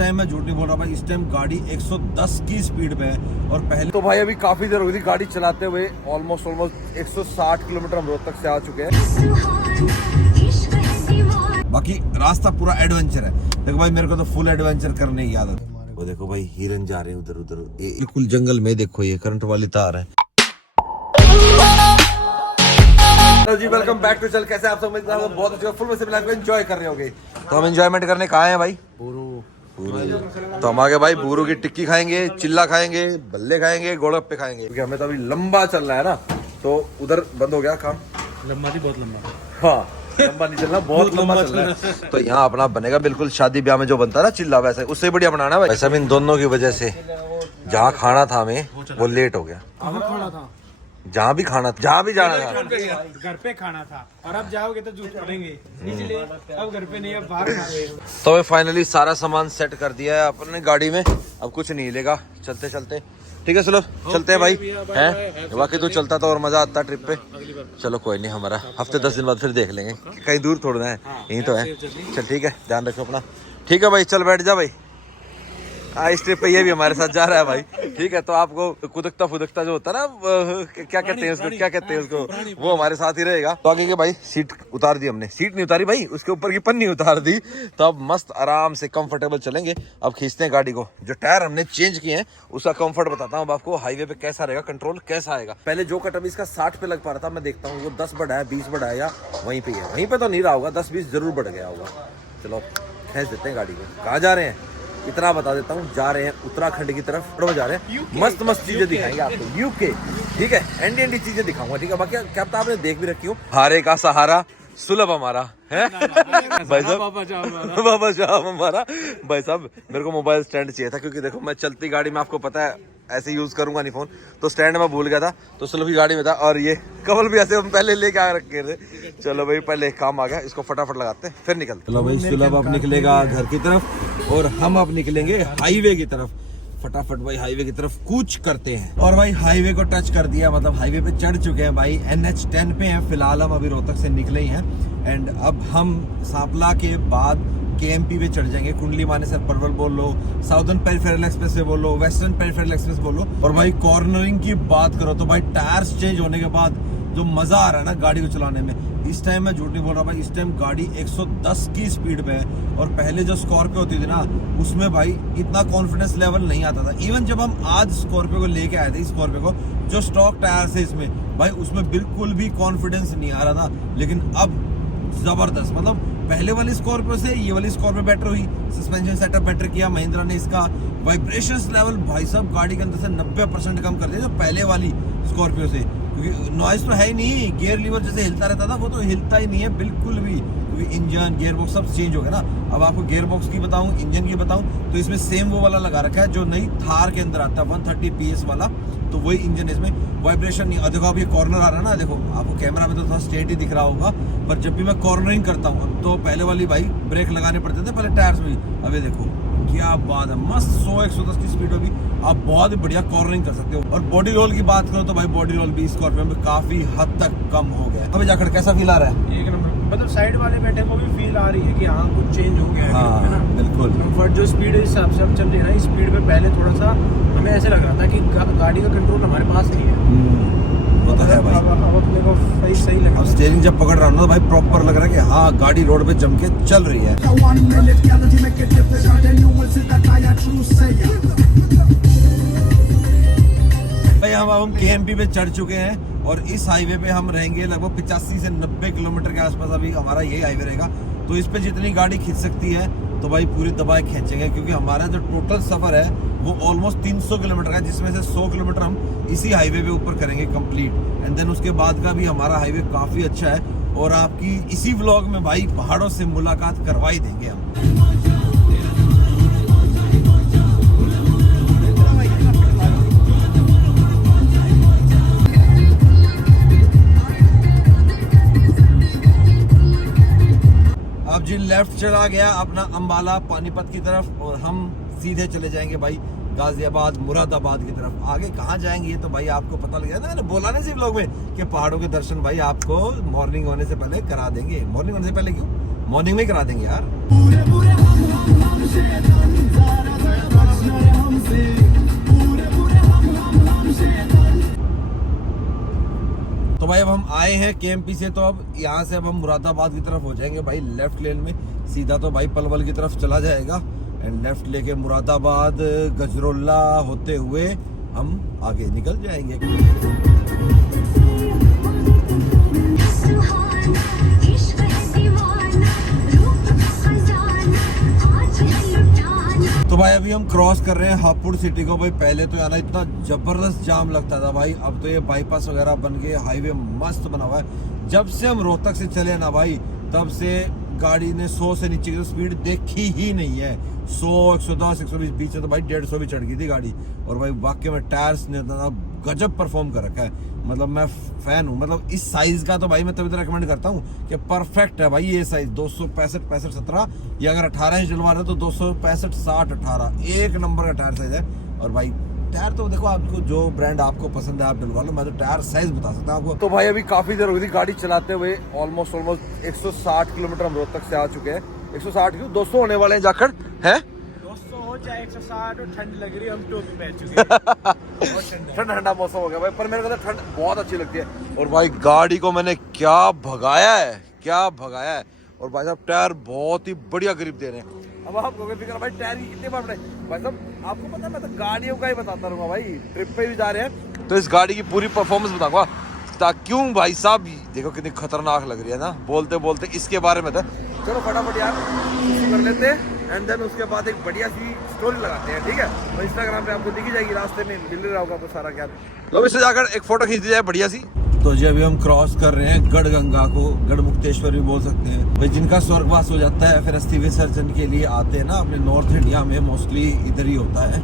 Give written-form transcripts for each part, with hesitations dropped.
Time मैं झूठ नहीं बोल रहा भाई, इस टाइम गाड़ी 110 की स्पीड पे है। और पहले तो भाई अभी काफी देर हो गई थी गाड़ी चलाते हुए, ऑलमोस्ट 160 किलोमीटर हम रोहतक से आ चुके हैं। बाकी रास्ता पूरा एडवेंचर है। देखो भाई मेरे को तो फुल एडवेंचर करने की आदत है। वो देखो भाई हिरन जा रहे हैं उधर उधर, बिल्कुल जंगल में। देखो ये करंट वाली तार है। जी वेलकम बैक टू चल। कैसे आप सब? बहुत अच्छे फुल में लाइफ को एंजॉय कर रहे होगे। तो हम एंजॉयमेंट करने कहाँ हैं भाई? तो हम आगे भाई बूरू की टिक्की खाएंगे, चिल्ला खाएंगे, बल्ले खाएंगे, गोलगप्पे खाएंगे, क्योंकि हमें तो अभी लंबा चलना है ना। तो उधर बंद हो गया काम। लंबा थी, बहुत लंबा। हाँ लंबा नहीं चलना, बहुत लंबा चलना है। तो यहाँ अपना बनेगा बिल्कुल शादी ब्याह में जो बनता है ना चिल्ला, वैसे उससे बढ़िया बनाना भाई। वैसे इन दोनों की वजह से जहाँ खाना था हमें वो लेट हो गया। खाना था जहाँ भी खाना, जहाँ भी जाना था, घर पे खाना था। और अब जाओगे तो जूठ पड़ेंगे, इसलिए अब घर पे नहीं, अब बाहर खा रहे हो। तो हमें फाइनली सारा सामान सेट कर दिया है अपने गाड़ी में। अब कुछ नहीं लेगा, चलते चलते। ठीक है चलो चलते हैं भाई, हैं? बाकी तो चलता तो और मजा आता ट्रिप पे। चलो कोई नहीं, हमारा हफ्ते 10 दिन बाद फिर देख लेंगे, कहीं दूर थोड़ा है, यहीं तो है। चल ठीक है, ध्यान रखो अपना। ठीक है भाई, चल बैठ जा भाई। इस ट्रिप पे ये भी हमारे साथ जा रहा है भाई। ठीक है, तो आपको कुदकता फुदकता जो होता है ना, क्या कहते हैं उसको, क्या कहते हैं उसको, वो हमारे साथ ही रहेगा। तो आगे के भाई सीट उतार दी हमने, सीट नहीं उतारी भाई, उसके ऊपर की पन्नी उतार दी। तो अब मस्त आराम से कंफर्टेबल चलेंगे। अब खींचते हैं गाड़ी को। जो टायर हमने चेंज किए हैं उसका कंफर्ट बताता हूँ अब आपको, हाईवे पे कैसा रहेगा, कंट्रोल कैसा आएगा। पहले जो कट अभी इसका 60 पे लग पा रहा था, मैं देखता हूँ वो 10 बढ़ा है, 20 बढ़ा है, या वहीं पे है। वहीं पे तो नहीं रहा होगा, 10-20 जरूर बढ़ गया होगा। चलो खींच देते हैं गाड़ी को। कहाँ जा रहे हैं इतना बता देता हूँ, जा रहे हैं उत्तराखंड की तरफ। जा रहे हैं, मस्त मस्त चीजें दिखाएंगे आपको, यूके। ठीक है, एंडी चीजें दिखाऊंगा। ठीक है, बाकी क्या पता आपने देख भी रखी हो। हारे का सहारा सुलभ हमारा है भाई साहब, बाबा साहब हमारा। भाई साहब मेरे को मोबाइल स्टैंड चाहिए था, क्योंकि देखो मैं चलती गाड़ी में, आपको पता है ऐसे यूज करूंगा नहीं फोन, तो स्टैंड में भूल गया था, तो सुलभ की गाड़ी में था। और ये कवल भी ऐसे हम पहले लेके आ रखे थे। चलो भाई पहले एक काम आ गया, इसको फटाफट लगाते हैं फिर निकलते। चलो भाई सुलभ अब निकलेगा घर की तरफ और हम अब निकलेंगे हाईवे की तरफ। फटाफट भाई हाईवे की तरफ कूच करते हैं। और भाई हाईवे को टच कर दिया, मतलब हाईवे पे चढ़ चुके हैं भाई। NH10 पे हैं फिलहाल हम, अभी रोहतक से निकले ही हैं। एंड अब हम सांपला के बाद KMP पे चढ़ जाएंगे। कुंडली मानेसर परवल बोल लो, साउदर्न पेरिफेरल एक्सप्रेस वे बोल लो, वेस्टर्न पेरिफेरल एक्सप्रेस बोल लो। और भाई कॉर्नरिंग की बात करो तो भाई टायर्स चेंज होने के बाद जो मजा आ रहा है ना गाड़ी को चलाने में, इस टाइम मैं झूठ नहीं बोल रहा भाई, इस टाइम गाड़ी 110 की स्पीड पे है। और पहले जो स्कॉर्पियो होती थी ना, उसमें भाई इतना कॉन्फिडेंस लेवल नहीं आता था। इवन जब हम आज स्कॉर्पियो को लेके आए थे, स्कॉर्पियो को जो स्टॉक टायर है इसमें भाई, उसमें बिल्कुल भी कॉन्फिडेंस नहीं आ रहा था। लेकिन अब जबरदस्त, मतलब पहले वाली स्कॉर्पियो से ये वाली स्कॉर्पियो बेटर हुई। सस्पेंशन सेटअप बेटर किया महिंद्रा ने। इसका वाइब्रेशंस लेवल भाई साहब गाड़ी के अंदर से 90% कम कर दिया जो पहले वाली स्कॉर्पियो से, क्योंकि नॉइज तो है ही नहीं। गियर लीवर जैसे हिलता रहता था, वो तो हिलता ही नहीं है बिल्कुल भी, क्योंकि इंजन गियर बॉक्स सब चेंज हो गया ना। अब आपको गियर बॉक्स की बताऊं, इंजन की बताऊं, तो इसमें सेम वो वाला लगा रखा है जो नई थार के अंदर आता है, 130 PS वाला। तो वही इंजन है इसमें, वाइब्रेशन नहीं। देखो अब ये कॉर्नर आ रहा है ना, देखो आपको कैमरा में तो थोड़ा स्ट्रेट ही दिख रहा होगा, पर जब भी मैं कॉर्नरिंग करता हूँ तो पहले वाली भाई ब्रेक लगाने पड़ते थे पहले टायर्स में। अब ये देखो क्या बात है, मस्त 100-110 की स्पीड होगी, आप बहुत बढ़िया कॉर्नरिंग कर सकते हो। और बॉडी रोल की बात करो तो भाई बॉडी रोल भी स्कॉर्पियो में काफी हद तक कम हो गया। अभी जाकर कैसा फील आ रहा है? एक नंबर, मतलब साइड वाले बैठे को भी फील आ रही है कि हाँ कुछ चेंज हो गया है। हाँ, ना बिल्कुल। कंफर्ट जो स्पीड है हिसाब से हम चल रहे हैं ना, इस स्पीड पे पहले थोड़ा सा हमें ऐसे लग रहा था कि गाड़ी का कंट्रोल हमारे पास नहीं है। वो तो है भाई। अब अपने को सही लग रहा है। अब स्टीयरिंग जब पकड़ रहा हूँ ना भाई, प्रॉपर लग रहा है कि हाँ गाड़ी रोड पे जम के चल रही है। भाई हम KMP पे चढ़ चुके हैं और इस हाईवे पे हम रहेंगे लगभग 85 से 90 किलोमीटर के आसपास। अभी हमारा यही हाईवे रहेगा, तो इस पे जितनी गाड़ी खींच सकती है तो भाई पूरी दबाए खींचेंगे, क्योंकि हमारा जो टोटल सफर है वो ऑलमोस्ट 300 किलोमीटर का, जिसमें से 100 किलोमीटर हम इसी हाईवे पे ऊपर करेंगे कंप्लीट। एंड देन उसके बाद का भी हमारा हाईवे काफी अच्छा है, और आपकी इसी व्लॉग में भाई पहाड़ों से मुलाकात करवा ही देंगे हम। अब जी लेफ्ट चला गया अपना अंबाला पानीपत की तरफ, और हम सीधे चले जाएंगे भाई गाजियाबाद मुरादाबाद की तरफ। आगे कहाँ जाएंगे ये तो भाई आपको पता लग गया ना, मैंने बोला नहीं सिर्फ लोग में कि पहाड़ों के दर्शन भाई आपको मॉर्निंग होने से पहले करा देंगे। मॉर्निंग होने से पहले क्यों, मॉर्निंग में करा देंगे यार। तो भाई अब हम आए हैं केएमपी से, तो अब यहाँ से अब हम मुरादाबाद की तरफ हो जाएंगे भाई लेफ्ट लेन में सीधा, तो भाई पलवल की तरफ चला जाएगा एंड लेफ्ट लेके मुरादाबाद गजरोला होते हुए हम आगे निकल जाएंगे। तो भाई अभी हम क्रॉस कर रहे हैं हापुड़ सिटी को। भाई पहले तो यहाँ इतना जबरदस्त जाम लगता था भाई, अब तो ये बाईपास वगैरह बन गए, हाईवे मस्त बना हुआ है। जब से हम रोहतक से चले ना भाई, तब से गाड़ी ने 100 से नीचे की स्पीड देखी ही नहीं है। 100, 110, 120 बीच में तो भाई 150 भी चढ़ गई थी गाड़ी। और भाई वाकई में टायर्स ने गजब परफॉर्म कर रखा है, मतलब मैं फैन हूँ। मतलब इस साइज का तो भाई मैं तभी तो रेकमेंड करता हूँ कि परफेक्ट है भाई ये साइज। 265, 65, 17 या अगर 18 इंच डलवा रहे तो 265, 60, 18 एक नंबर का टायर साइज है। और भाई टायर तो देखो आपको जो ब्रांड आपको पसंद है आप डलवा लो, मैं तो टायर साइज बता सकता हूँ आपको। तो भाई अभी काफी देर हो गई थी गाड़ी चलाते हुए, ऑलमोस्ट 160 किलोमीटर हम रोहतक से आ चुके हैं। 160 क्यों 200 होने वाले हैं जाकर, है 200 हो चाहे 160 और ठंड लग रही है, हम टोपी पहन चुके हैं। ठंडा ठंडा मौसम हो गया भाई, पर मेरे को तो ठंड बहुत अच्छी लगती है। और भाई गाड़ी को मैंने क्या भगाया है, क्या भगाया है। और भाई साहब टायर बहुत ही बढ़िया ग्रिप दे रहे हैं। अब आप लोगों की फिक्र भाई टायर की कितने बार भाई साहब आपको पता है, मैं तो गाड़ियों का ही बताता रहूंगा भाई। ट्रिप पे भी जा रहे हैं तो इस गाड़ी की पूरी परफॉर्मेंस बताऊंगा। क्यों भाई साहब देखो कितनी खतरनाक लग रही है ना, बोलते बोलते इसके बारे में था। चलो फटाफट यार कर लेते हैं एंड देन उसके बाद एक बढ़िया सी स्टोरी लगाते हैं, ठीक है। तो इंस्टाग्राम पे आपको दिखी जाएगी, रास्ते में मिल रहा होगा आपको सारा क्या। तो इससे जाकर एक फोटो खींच दी जाए बढ़िया सी। तो जी अभी हम क्रॉस कर रहे हैं गढ़गंगा को, गढ़मुक्तेश्वर भी बोल सकते हैं भाई, जिनका स्वर्गवास हो जाता है फिर अस्थि विसर्जन के लिए आते हैं ना अपने नॉर्थ इंडिया में, मोस्टली इधर ही होता है।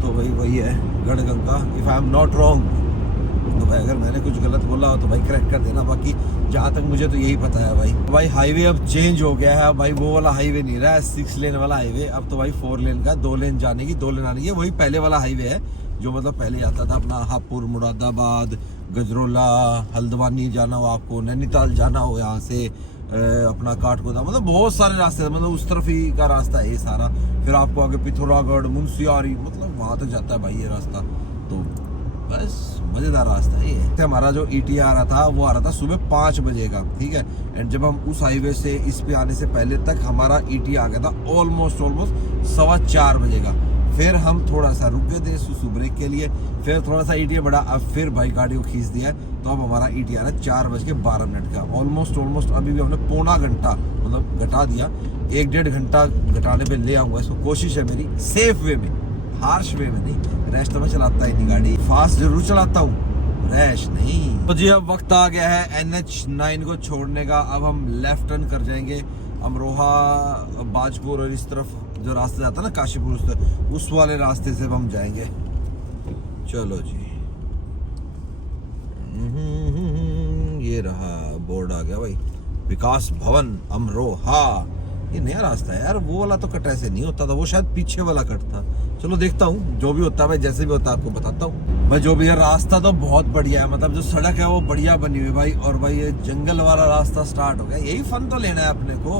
तो भाई वही है Garhganga, if I am not wrong. तो भाई अगर मैंने कुछ गलत बोला हो तो भाई करेक्ट कर देना, बाकी जहाँ तक मुझे तो यही पता है भाई। भाई हाईवे अब चेंज हो गया है भाई, वो वाला हाईवे नहीं रहा है 6 लेन वाला हाईवे, अब तो भाई 4 लेन का, 2 लेन जाने की 2 लेन आने की। वही पहले वाला हाईवे है जो मतलब पहले आता था अपना हापुड़, मुरादाबाद, गजरोला, हल्द्वानी जाना हो आपको, नैनीताल जाना हो यहाँ से अपना काठगोदाम, मतलब बहुत सारे रास्ते, मतलब उस तरफ ही का रास्ता है ये सारा। फिर आपको आगे पिथौरागढ़, मुंशियारी, मतलब वहाँ तक जाता है भाई ये रास्ता। तो बस मजेदार रास्ता है ये। हमारा जो ईटी आ रहा था वो आ रहा था सुबह 5 बजे का, ठीक है। एंड जब हम उस हाईवे से इस पे आने से पहले तक हमारा ईटी आ गया था ऑलमोस्ट 4:15 बजे का। फिर हम थोड़ा सा रुक गए थे सुसु ब्रेक के लिए, फिर थोड़ा सा ईटी बढ़ा, अब फिर भाई गाड़ी को खींच दिया, तो अब हमारा ईटी आ रहा है 4:12 का। ऑलमोस्ट अभी भी हमने पौना घंटा मतलब घटा दिया, 1-1.5 घंटा घटाने पे ले आऊंगा इसको। कोशिश है मेरी सेफ वे में, हार्श वे में नहीं। रैश तो मैं चलाता ही नहीं गाड़ी, फास्ट जरूर चलाता हूँ, रैश नहीं। तो जी अब वक्त आ गया है NH9 को छोड़ने का। अब हम लेफ्ट टर्न कर जाएंगे अमरोहा, बाजपुर और इस तरफ जो रास्ता जाता है ना काशीपुर, उस वाले रास्ते से हम जाएंगे। चलो जी ये रहा बोर्ड आ गया भाई, विकास भवन अमरोहा। ये नया रास्ता है यार, वो वाला तो कट ऐसे नहीं होता था, वो शायद पीछे वाला कट था। चलो देखता हूँ जो भी होता है भाई, जैसे भी होता है आपको बताता हूँ भाई। जो भी है रास्ता तो बहुत बढ़िया है, मतलब जो सड़क है वो बढ़िया बनी हुई भाई। और भाई ये जंगल वाला रास्ता स्टार्ट हो गया, यही फन तो लेना है अपने को।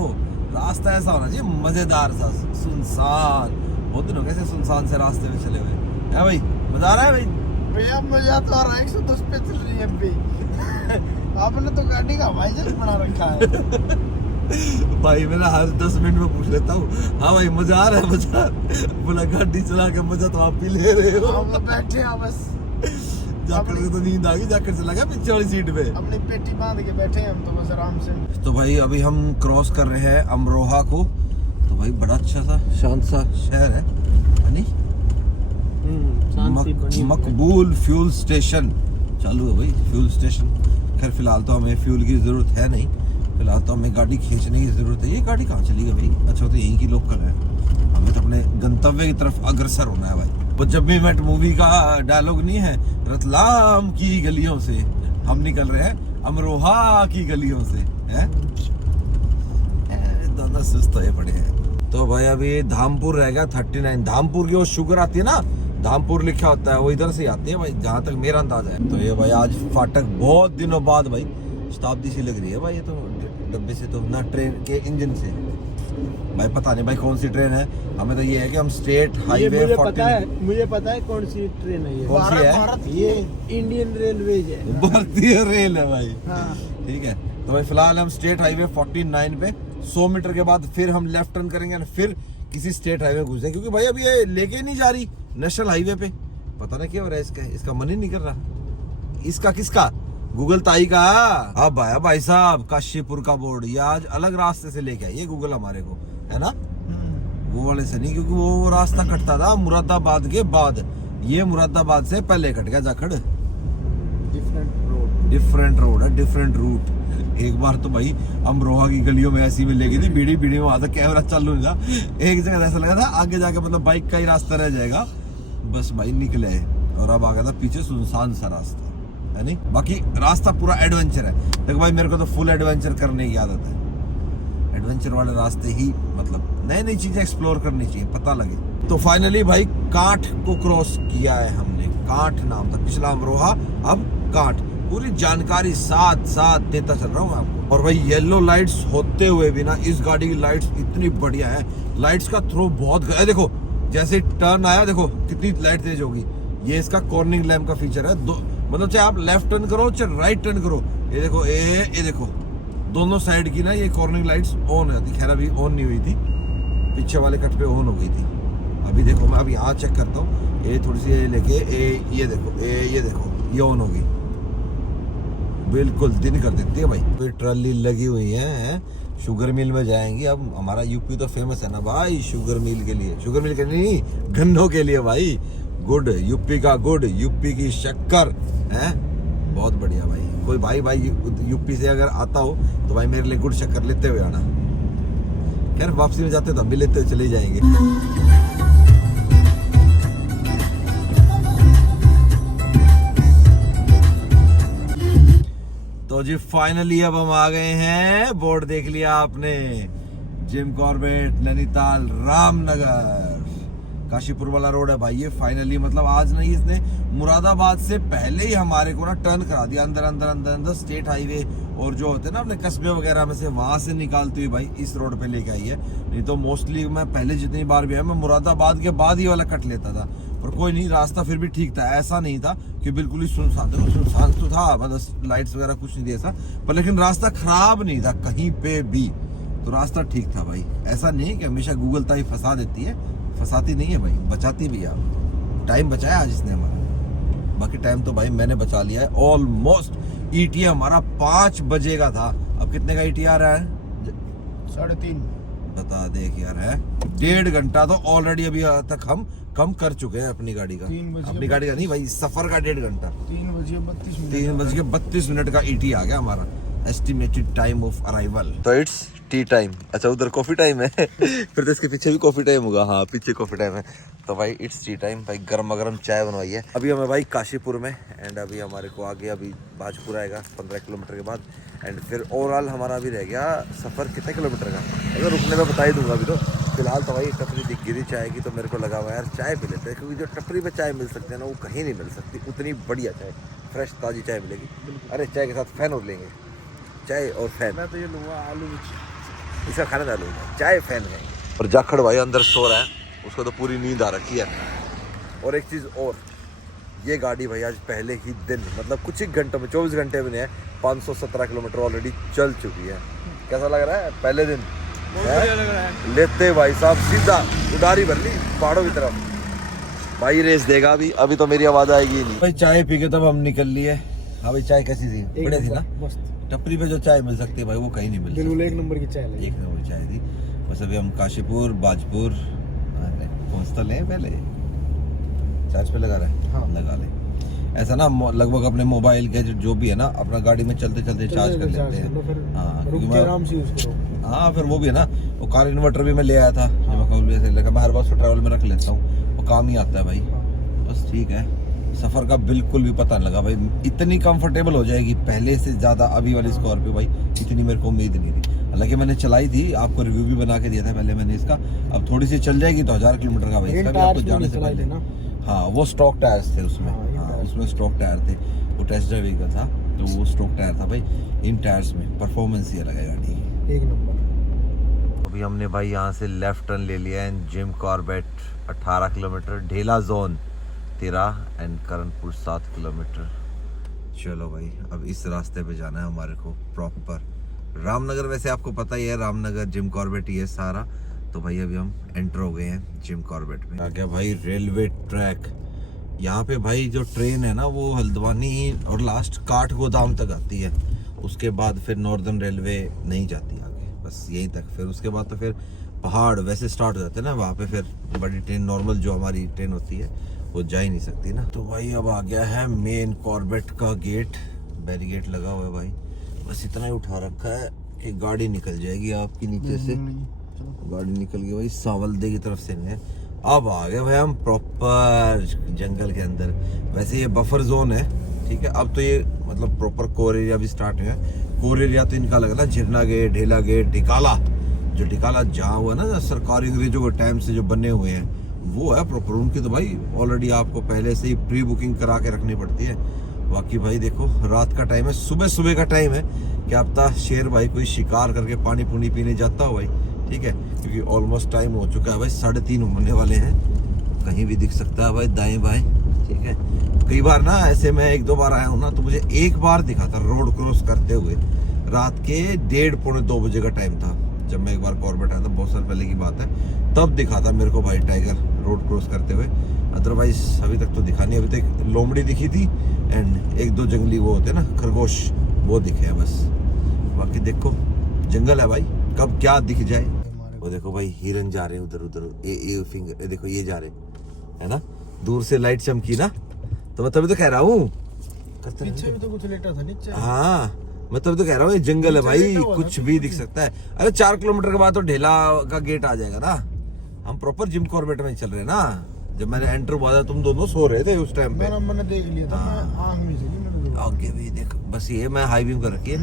रास्ता ऐसा होना चाहिए मजेदार सा, सुनसान। बहुत दिन हो गए सुनसान से रास्ते में चले हुए है भाई। मजा आ रहा है भाई? भैया मजा तो आ रहा है, 110 पे चल रही है अभी। आपने तो गाड़ी का वाइजर बना रखा है। भाई मैं ना हर 10 मिनट में पूछ लेता हूँ, हाँ भाई मजा आ रहा है? मजा बोला गाड़ी चला के मजा तो आप भी ले रहे हो। हम लोग बैठे हैं बस, जाकर तो नींद आ गई, जाकर चला गया पीछे वाली सीट पे, अपनी पेटी बांध के बैठे हैं हम तो बस आराम से। तो भाई अभी हम क्रॉस कर रहे हैं अमरोहा को। तो भाई बड़ा अच्छा सा शांत सा शहर है नहीं? मकबूल फ्यूल स्टेशन चालू है भाई, फ्यूल स्टेशन। खैर फिलहाल तो हमें फ्यूल की जरूरत है नहीं, फिलहाल तो हमें गाड़ी खींचने की जरूरत है। ये गाड़ी कहाँ चली गई भाई? अच्छा तो यहीं की लोकल है, हमें तो अपने गंतव्य की तरफ अग्रसर होना है भाई। वो जब भी मेट मूवी का डायलॉग नहीं है, रतलाम की गलियों से हम निकल रहे हैं अमरोहा की गलियों से, है दोनों सुस्त हुए पड़े हैं। तो भाई अभी धामपुर रह गया 39। धामपुर की वो शुगर आती है ना, धामपुर लिखा होता है, वो इधर से आती है भाई, जहाँ तक मेरा अंदाजा है। तो ये भाई आज फाटक बहुत दिनों बाद भाई शताब्दी सी लग रही है भाई, ये तो डब्बे से तो ना, ट्रेन के इंजन से भाई। पता नहीं भाई कौन सी ट्रेन है, हमें तो ये है कि हम स्टेट हाईवे मुझे पता है कौन सी ट्रेन है ये। कौन सी है ये इंडियन रेलवेज है, भारतीय रेल है भाई। हाँ। ठीक है, तो भाई फिलहाल हम स्टेट हाईवे 49 पे 100 मीटर के बाद फिर हम लेफ्ट टर्न करेंगे और फिर किसी स्टेट हाईवे घुस जाएंगे, क्योंकि भाई अभी ये लेके नहीं जा रही नेशनल हाईवे पे। पता नहीं क्या हो रहा है इसका मन ही नहीं कर रहा। इसका किसका? गूगल ताई का। अब आया भाई साहब काशीपुर का बोर्ड, ये आज अलग रास्ते से लेके आई है गूगल हमारे को, है ना? वो वाले से नहीं, क्योंकि वो रास्ता कटता था मुरादाबाद के बाद, ये मुरादाबाद से पहले कट गया जाखड़। डिफरेंट रोड है, डिफरेंट रूट। एक बार तो भाई अमरोहा की गलियों में ऐसी में लेगी थी, बीड़ी में वहां तक कैमरा चालू नहीं था। एक जगह ऐसा लगा था आगे जाके मतलब बाइक का ही रास्ता रह जाएगा, बस भाई निकले और अब आ गया था पीछे सुनसान सा रास्ता, है नहीं? बाकी रास्ता पूरा एडवेंचर है। देखो भाई मेरे को तो फुल एडवेंचर करने की आदत है। एडवेंचर वाले रास्ते ही मतलब नई नई चीजें एक्सप्लोर करनी चाहिए, पता लगे। तो फाइनली भाई कांठ को क्रॉस किया है हमने। कांठ नाम था, पिछला अमरोहा अब कांठ। पूरी जानकारी साथ साथ देता चल रहा हूँ आपको। और भाई येलो लाइट्स होते हुए भी ना इस गाड़ी की लाइट्स इतनी बढ़िया है, लाइट्स का थ्रो बहुत देखो जैसे टर्न आया देखो कितनी लाइट तेज होगी। ये इसका कॉर्निंग लैम्प का फीचर है। दो मतलब चाहे आप लेफ्ट टर्न करो चाहे राइट टर्न करो, ये देखो ये देखो दोनों साइड की ना ये कॉर्निंग लाइट्स ऑन हो जाती। खैर अभी ऑन नहीं हुई थी, पीछे वाले कट पे ऑन हो गई थी। अभी देखो मैं अभी यहाँ चेक करता हूँ, ये थोड़ी सी ये लेके ये देखो ये ऑन होगी, बिल्कुल दिन कर देती है भाई। फिर ट्रॉली लगी हुई है, शुगर मिल में जाएंगी। अब हमारा यूपी तो फेमस है ना भाई शुगर मिल के लिए, शुगर मिल के नहीं गन्नों के लिए भाई। गुड, यूपी का गुड, यूपी की शक्कर है, बहुत बढ़िया भाई। कोई भाई यूपी से अगर आता हो तो भाई मेरे लिए गुड़ शक्कर लेते हुए आना। खैर वापसी में जाते तो हम भी लेते हुए चले जाएंगे। तो जी फाइनली अब हम आ गए हैं, बोर्ड देख लिया आपने, जिम कॉर्बेट नैनीताल रामनगर काशीपुर वाला रोड है भाई ये। फाइनली मतलब आज नहीं, इसने मुरादाबाद से पहले ही हमारे को ना टर्न करा दिया अंदर स्टेट हाईवे और जो होते हैं ना अपने कस्बे वगैरह में से, वहां से निकालती हुई भाई इस रोड पे लेके आई है। नहीं तो मोस्टली मैं पहले जितनी बार भी है मैं मुरादाबाद के बाद ही वाला कट लेता था, पर कोई नहीं, रास्ता फिर भी ठीक था। ऐसा नहीं था कि बिल्कुल ही सुनसान तो था, मतलब लाइट्स वगैरह कुछ नहीं थी ऐसा, पर लेकिन रास्ता खराब नहीं था कहीं पे भी, तो रास्ता ठीक था भाई। ऐसा नहीं कि हमेशा गूगल ताई फंसा देती है, फंसाती नहीं है भाई, बचाती भी है। आप टाइम बचाया आज इसने हमारा, बाकी टाइम तो भाई मैंने बचा लिया है ऑलमोस्ट। ETA हमारा 5 बजे का था, अब कितने का ETA आ रहा है? 3:30। बता देख यार, है 1.5 घंटा तो ऑलरेडी अभी तक हम कम कर चुके हैं अपनी गाड़ी का। अपनी गाड़ी का नहीं भाई, सफर का 1.5 घंटा। 3:32 का ETA आ गया हमारा, एस्टिमेटेड टाइम ऑफ अराइवल। तो इट्स टी टाइम। अच्छा उधर कॉफी टाइम है फिर तो इसके पीछे भी कॉफी टाइम होगा। हाँ पीछे कॉफी टाइम है। तो भाई इट्स टी टाइम भाई, गर्मा गर्म चाय बनवाई है अभी हमें भाई काशीपुर में। एंड अभी हमारे को आगे अभी बाजपुर आएगा 15 किलोमीटर के बाद। एंड फिर ओवरऑल हमारा अभी रह गया सफ़र कितने किलोमीटर का, अगर रुकने में बता ही दूंगा अभी तो। फिलहाल तो भाई टपरी दिख गिरी चाय की, तो मेरे को लगा हुआ यार चाय पी लेते हैं, क्योंकि जो टपरी पे चाय मिल सकते हैं ना वो कहीं नहीं मिल सकती, उतनी बढ़िया चाय, फ्रेश ताज़ी चाय मिलेगी। अरे चाय के साथ फैन और लेंगे, चाय और फैन। मैं तो ये लूँगा आलू इसका खाना डालू, चाय फैन है। और जाखड़ भाई अंदर सो रहा है, उसको तो पूरी नींद आ रखी है। और एक चीज़ और, ये गाड़ी भाई आज पहले ही दिन मतलब कुछ ही घंटों में, 24 घंटे में 517 किलोमीटर ऑलरेडी चल चुकी है। कैसा लग रहा है पहले दिन? बढ़िया लग रहा है। लेते भाई साहब सीधा उड़ारी भर ली पहाड़ों की तरफ। भाई रेस देगा अभी तो मेरी आवाज़ आएगी ही नहीं भाई। चाय पी के तब हम निकल लिए। हाँ भाई चाय कैसी थी? बढ़िया थी ना, मस्त। टपरी पे जो चाय मिल सकती है भाई वो कहीं नहीं मिल सकती। एक नंबर की चाय लगी, एक नंबर चाय थी। बस अभी हम काशीपुर बाजपुर पहुँच तो लें, पहले चार्ज पे लगा रहे हैं। हाँ लगा लें। ऐसा ना लगभग अपने मोबाइल गैजेट जो भी है ना अपना गाड़ी में चलते चलते चार्ज कर लेते हैं। हाँ फिर वो भी है ना, वो कार इन्वर्टर भी मैं ले आया था, मैं हर बार ट्रैवल में रख लेता हूँ, वो काम ही आता है भाई। बस ठीक है, सफ़र का बिल्कुल भी पता नहीं लगा भाई, इतनी कंफर्टेबल हो जाएगी पहले से ज़्यादा अभी वाली स्कॉर्पियो भाई, इतनी मेरे को उम्मीद नहीं थी। हालांकि मैंने चलाई थी, आपको रिव्यू भी बना के दिया था पहले मैंने इसका। अब थोड़ी सी चल जाएगी तो 1000 किलोमीटर का भाई इसका भी आपको जाने से पहले। हाँ वो स्टॉक टायर्स थे उसमें, हाँ उसमें स्टॉक टायर थे, वो टेस्ट ड्राइव व्हीकल था तो वो स्टॉक टायर था भाई। इन टायर्स में परफॉर्मेंस ही अलग है गाड़ी की। एक नंबर। अभी हमने भाई यहाँ से लेफ्ट टर्न ले लिया है जिम कॉर्बेट 18 किलोमीटर, ढेला जोन 13 एंड करणपुर 7 किलोमीटर। चलो भाई अब इस रास्ते पे जाना है हमारे को प्रॉपर रामनगर। वैसे आपको पता ही है रामनगर जिम कॉर्बेट ही है सारा। तो भाई अभी हम एंटर हो गए हैं जिम कॉर्बेट में। आ गया भाई रेलवे ट्रैक। यहाँ पे भाई जो ट्रेन है ना वो हल्द्वानी और लास्ट काठगोदाम तक आती है। उसके बाद फिर नॉर्दर्न रेलवे नहीं जाती आगे, बस यहीं तक। फिर उसके बाद तो फिर पहाड़ वैसे स्टार्ट हो जाते हैं ना, वहाँ पे फिर बड़ी ट्रेन नॉर्मल जो हमारी ट्रेन होती है वो जा ही नहीं सकती ना। तो भाई अब आ गया है मेन कॉर्बेट का गेट। बैरिगेट लगा हुआ है भाई, बस इतना ही उठा रखा है कि गाड़ी निकल जाएगी आपकी नीचे से। गाड़ी निकल गई भाई सावलदे की तरफ से। नहीं अब आ गए भाई हम प्रॉपर जंगल के अंदर। वैसे ये बफर जोन है, ठीक है। अब तो ये मतलब प्रॉपर कोर एरिया भी स्टार्ट हुआ है। कोर एरिया तो इनका लगा था झिरना गेट, ढेला गेट, ढिकाला। जो ढिकाला जहाँ हुआ ना सरकारी अंग्रेजों के टाइम से जो बने हुए हैं वो है प्रॉपर उनकी। तो भाई ऑलरेडी आपको पहले से ही प्री बुकिंग करा के रखनी पड़ती है। बाकी भाई देखो रात का टाइम है, सुबह सुबह का टाइम है। क्या पता शेर भाई कोई शिकार करके पानी पुनी पीने जाता हो भाई, ठीक है। क्योंकि ऑलमोस्ट टाइम हो चुका है भाई, 3:30 होने वाले हैं। कहीं भी दिख सकता है भाई दाएं बाएं, ठीक है। कई बार ना ऐसे मैं 1-2 बार आया हूँ ना, तो मुझे एक बार दिखा था रोड क्रॉस करते हुए। रात के 1:30-2 बजे का टाइम था जब मैं एक बार कॉर्बेट आया था, बहुत साल पहले की बात है। तब दिखा था मेरे को भाई टाइगर रोड क्रॉस करते हुए। अदरवाइज अभी तक तो दिखा नहीं। अभी तक लोमड़ी दिखी थी एंड 1-2 जंगली वो होते हैं ना खरगोश, वो दिखे हैं बस। बाकी देखो जंगल है भाई, कब क्या दिख जाए। वो देखो भाई हिरन जा रहे हैं उधर उधर। ये फिंगर देखो ये जा रहे है ना, दूर से लाइट चमकी ना, तो मैं तभी तो कह रहा हूँ। पीछे भी तो कुछ लेटा था नीचे। हाँ मैं तभी तो कह रहा हूँ ये जंगल है भाई, कुछ भी दिख सकता है। अरे 4 किलोमीटर के बाद तो ढेला का गेट आ जाएगा ना। हम प्रॉपर जिम कॉर्बेट में चल रहे हैं ना। जब मैंने एंटर हुआ था तुम दोनों सो रहे थे उस टाइम पे। मैंने देख लिया था, मैं आंख में से नहीं। आगे भी देख, बस ये मैं हाई बीम कर रखी है,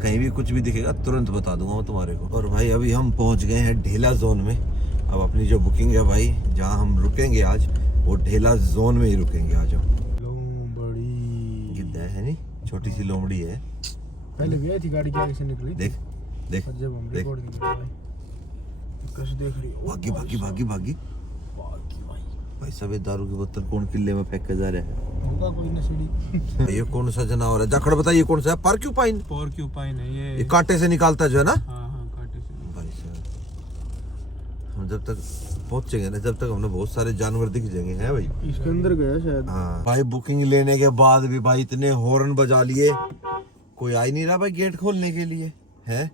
कहीं भी कुछ भी दिखेगा तुरंत बता दूंगा मैं तुम्हारे को। और भाई अभी हम पहुंच गए हैं ढेला जोन में। अब अपनी जो बुकिंग है भाई, जहां हम रुकेंगे आज, वो ढेला जोन में ही रुकेंगे आज हम। लोमड़ी गिद्दा है नहीं, छोटी सी लोमड़ी है। पहले भी आई थी गाड़ी के आगे से निकली। देख देख और जब हम देख, रिकॉर्ड नहीं कर भाई कैसे देख रही है। भागी भागी भागी भागी भाई। सब दारू की बोतल कौन किले में फेंक के जा रहा है। होगा कोई नशेड़ी। ये कौन सा जानवर है जाखड़, बताइए कौन सा है। पार्क्यूपाइन। पोर्क्यूपाइन है ये कांटे से निकालता है जो है ना। हाँ हाँ कांटे से भाई साहब हम जब तक पहुंचेंगे ना, जब तक हमने बहुत सारे जानवर दिख जाएंगे हैं भाई। इसके अंदर गया शायद। हाँ भाई बुकिंग लेने के बाद भी भाई इतने हॉर्न बजा लिए, कोई आ ही नहीं रहा भाई गेट खोलने के लिए है।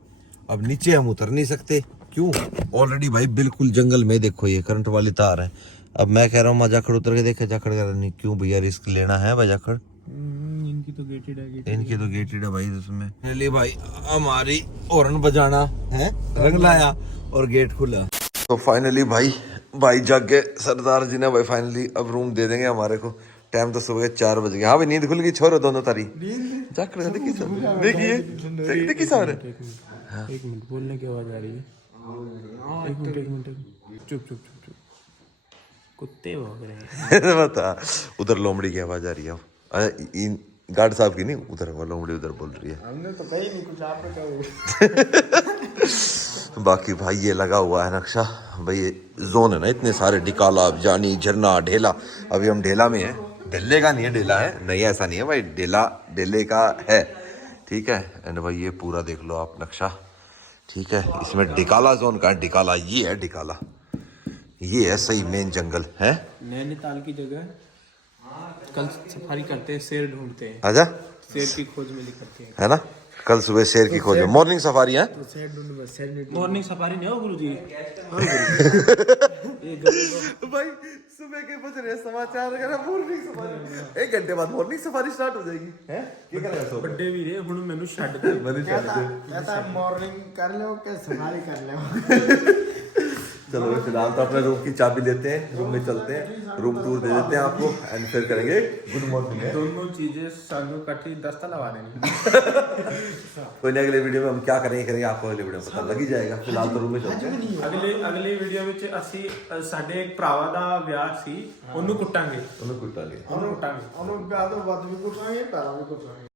अब नीचे हम उतर नहीं सकते, क्यों? ऑलरेडी भाई बिल्कुल जंगल में देखो ये करंट वाली तार है। अब मैं कह रहा हूँ जाखड़ उतर के देखे, जाखड़ कह रहा नहीं क्यों भैया रिस्क लेना है भाई जाखड़। इनकी तो गेटेड है। इनकी तो गेटेड है भाई। उसमें फाइनली भाई हमारी हॉर्न बजाना है रंग लाया और गेट खुला। तो फाइनली भाई जाग गए सरदार जी ने भाई। फाइनली अब रूम दे देंगे हमारे को। टाइम तो सुबह के 4 बज गए। हाँ भाई नींद खुल गई छोरो दोनों तारी। जाखड़ देखिए देखिए सारे। एक मिनट बोलने की आवाज आ रही है। एक मिनट चुप चुप चुप चुप। कुत्ते भौंक रहे हैं। बता उधर लोमड़ी की आवाज आ रही है। इन गार्ड साहब की नहीं, उधर वो लोमड़ी उधर बोल रही है। हमने तो कहीं नहीं कुछ, आप बताओ। बाकी भाई ये लगा हुआ है नक्शा भाई। ये जोन है ना, इतने सारे ढिकाला, जानी, झरना, ढेला। अभी हम ढेला में है। ढेले का नहीं है, ढेला है। नहीं ऐसा नहीं है भाई, ढेले का है, ठीक है। एंड भाई ये पूरा देख लो आप नक्शा, ठीक है। इसमें ढिकाला जोन का ढिकाला, ये है ढिकाला, ये है सही मेन जंगल है। नैनीताल की जगह कल सफारी करते हैं, शेर ढूंढते हैं। आजा शेर की खोज में निकलते हैं, है ना। कल सुबह शेर की खोज में मॉर्निंग सफारी है। तो शेर ढूंढ बस शेर नहीं। मॉर्निंग सफारी नहीं हो गुरुजी। भाई सुबह के बज रहे समाचार वगैरह, मॉर्निंग सफारी 1 घंटे बाद मॉर्निंग सफारी स्टार्ट हो जाएगी हैं। क्या करेगा सो बड़े भी रे हुन मैनू छੱਡ दे। कहता मॉर्निंग कर लो क्या सफारी कर लो। चलो फिलहाल तो अपने रूम की चाबी लेते हैं, रूम में चलते हैं, रूम टूर दे देते हैं आपको एंड फिर करेंगे गुड मॉर्निंग। दोनों चीजें सानू कट्ठी दस्ता लगा देनी। कोई नहीं, अगले वीडियो में हम क्या करेंगे आपको अगले वीडियो में पता लग ही जाएगा। फिलहाल तो रूम में चलते हैं। अगली ਵੀਡੀਓ ਵਿੱਚ ਅਸੀਂ ਸਾਡੇ ਇੱਕ ਭਰਾਵਾ ਦਾ ਵਿਆਹ ਸੀ, ਉਹਨੂੰ ਕੁੱਟਾਂਗੇ। ਉਹਨੂੰ ਕੁੱਟਾਂਗੇ। ਉਹਨੂੰ ਕੁੱਟਾਂਗੇ। ਉਹਨੂੰ ਪਿਆ ਤੋਂ ਵੱਧ ਵੀ ਕੁੱਟਾਂਗੇ, ਪੈਰਾਂ ਵੀ ਕੁੱਟਾਂਗੇ।